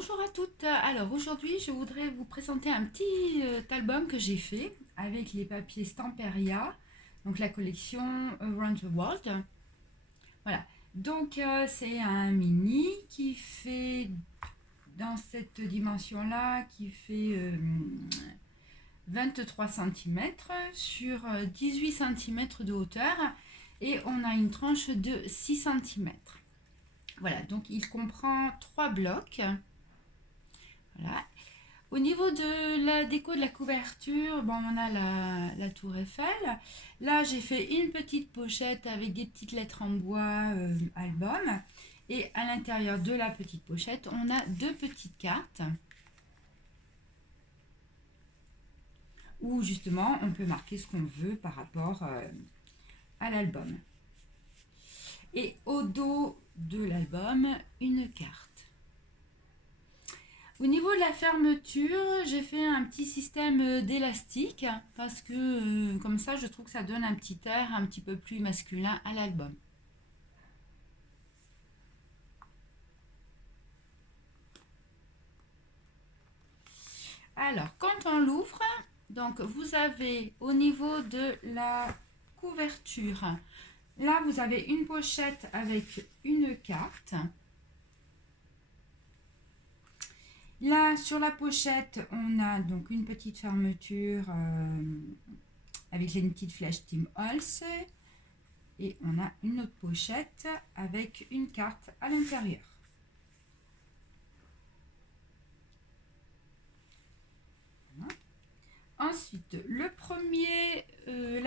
Bonjour à toutes. Alors aujourd'hui, je voudrais vous présenter un petit album que j'ai fait avec les papiers Stamperia, donc la collection Around the World. Voilà. Donc c'est un mini qui fait dans cette dimension-là qui fait 23 cm sur 18 cm de hauteur et on a une tranche de 6 cm. Voilà, donc il comprend 3 blocs. Voilà. Au niveau de la déco de la couverture, bon, on a la tour Eiffel. Là, j'ai fait une petite pochette avec des petites lettres en bois album. Et à l'intérieur de la petite pochette, on a deux petites cartes où justement on peut marquer ce qu'on veut par rapport à l'album. Et au dos de l'album, une carte. Au niveau de la fermeture, j'ai fait un petit système d'élastique parce que comme ça, je trouve que ça donne un petit air un petit peu plus masculin à l'album. Alors, quand on l'ouvre, donc vous avez au niveau de la couverture, là vous avez une pochette avec une carte. Là, sur la pochette, on a donc une petite fermeture avec une petite flèche Tim Holtz. Et on a une autre pochette avec une carte à l'intérieur. Voilà. Ensuite, la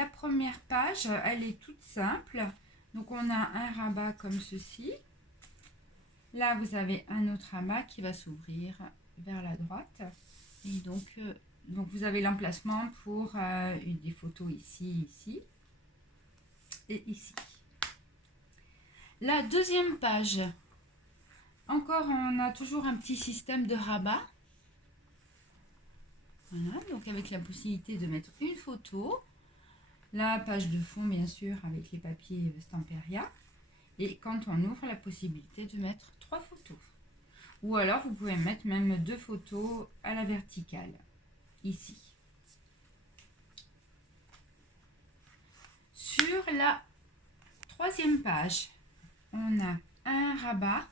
première page, elle est toute simple. Donc on a un rabat comme ceci. Là, vous avez un autre rabat qui va s'ouvrir vers la droite. Et donc vous avez l'emplacement pour des photos ici, ici et ici. La deuxième page, encore on a toujours un petit système de rabat. Voilà, donc avec la possibilité de mettre une photo, la page de fond bien sûr avec les papiers Stamperia, et quand on ouvre, la possibilité de mettre 3 photos. Ou alors vous pouvez mettre même 2 photos à la verticale, ici. Sur la troisième page, on a un rabat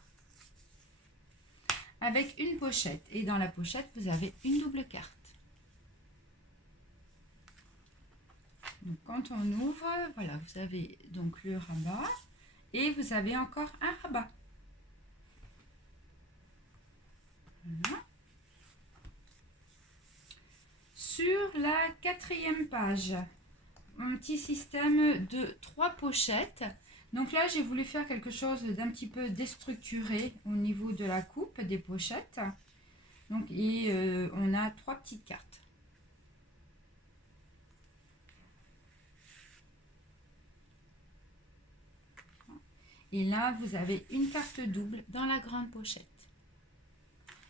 avec une pochette. Et dans la pochette, vous avez une double carte. Donc quand on ouvre, voilà, vous avez donc le rabat et vous avez encore un rabat. Voilà. Sur la quatrième page, un petit système de 3 pochettes. Donc là, j'ai voulu faire quelque chose d'un petit peu déstructuré au niveau de la coupe des pochettes. Donc, on a 3 petites cartes. Et là, vous avez une carte double dans la grande pochette.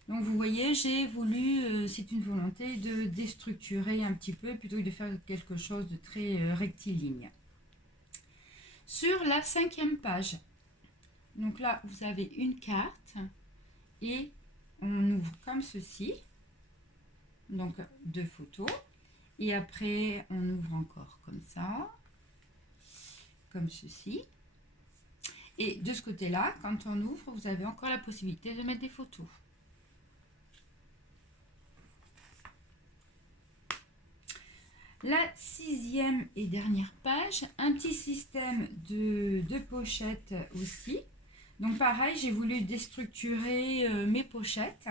Donc vous voyez, j'ai voulu, c'est une volonté de déstructurer un petit peu plutôt que de faire quelque chose de très rectiligne. Sur la cinquième page, donc là vous avez une carte et on ouvre comme ceci, donc 2 photos, et après on ouvre encore comme ça, comme ceci. Et de ce côté-là, quand on ouvre, vous avez encore la possibilité de mettre des photos. La sixième et dernière page, un petit système de pochettes aussi. Donc pareil, j'ai voulu déstructurer mes pochettes.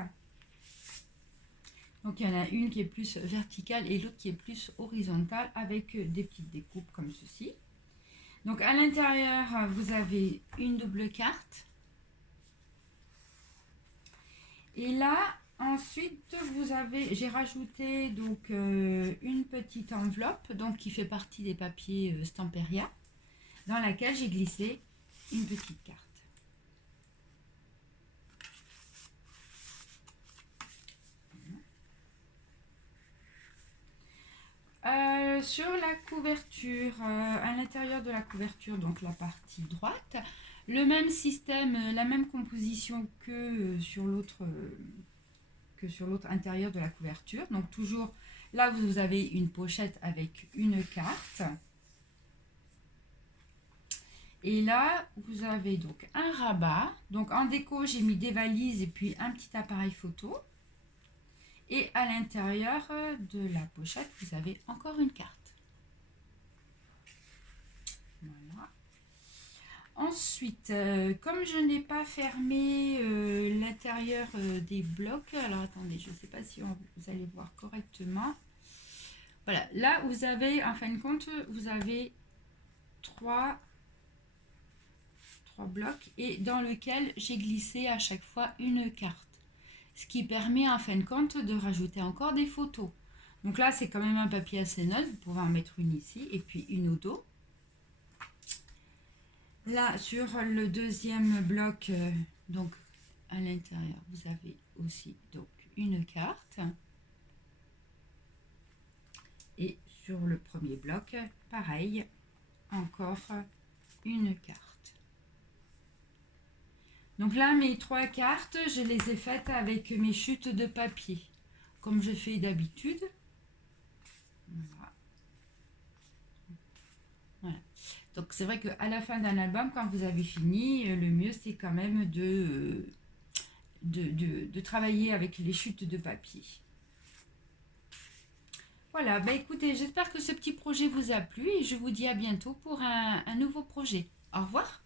Donc il y en a une qui est plus verticale et l'autre qui est plus horizontale avec des petites découpes comme ceci. Donc à l'intérieur, vous avez une double carte. Et là, ensuite, j'ai rajouté donc une petite enveloppe donc qui fait partie des papiers Stamperia, dans laquelle j'ai glissé une petite carte. Sur la couverture, à l'intérieur de la couverture, donc la partie droite, Le même système, la même composition que sur l'autre intérieur de la couverture. Donc toujours là, vous avez une pochette avec une carte. Et là, vous avez donc un rabat. Donc en déco, j'ai mis des valises et puis un petit appareil photo. Et à l'intérieur de la pochette, vous avez encore une carte. Voilà. Ensuite, comme je n'ai pas fermé l'intérieur des blocs, alors attendez, je ne sais pas si vous allez voir correctement. Voilà, là vous avez, en fin de compte, vous avez trois blocs et dans lequel j'ai glissé à chaque fois une carte. Ce qui permet en fin de compte de rajouter encore des photos. Donc là, c'est quand même un papier assez neutre, vous pouvez en mettre une ici et puis une au dos. Là, sur le deuxième bloc, donc à l'intérieur, vous avez aussi donc une carte. Et sur le premier bloc, pareil, encore une carte. Donc là, mes trois cartes, je les ai faites avec mes chutes de papier, comme je fais d'habitude. Voilà. Voilà. Donc c'est vrai qu'à la fin d'un album, quand vous avez fini, le mieux c'est quand même de travailler avec les chutes de papier. Voilà, bah écoutez, j'espère que ce petit projet vous a plu et je vous dis à bientôt pour un nouveau projet. Au revoir.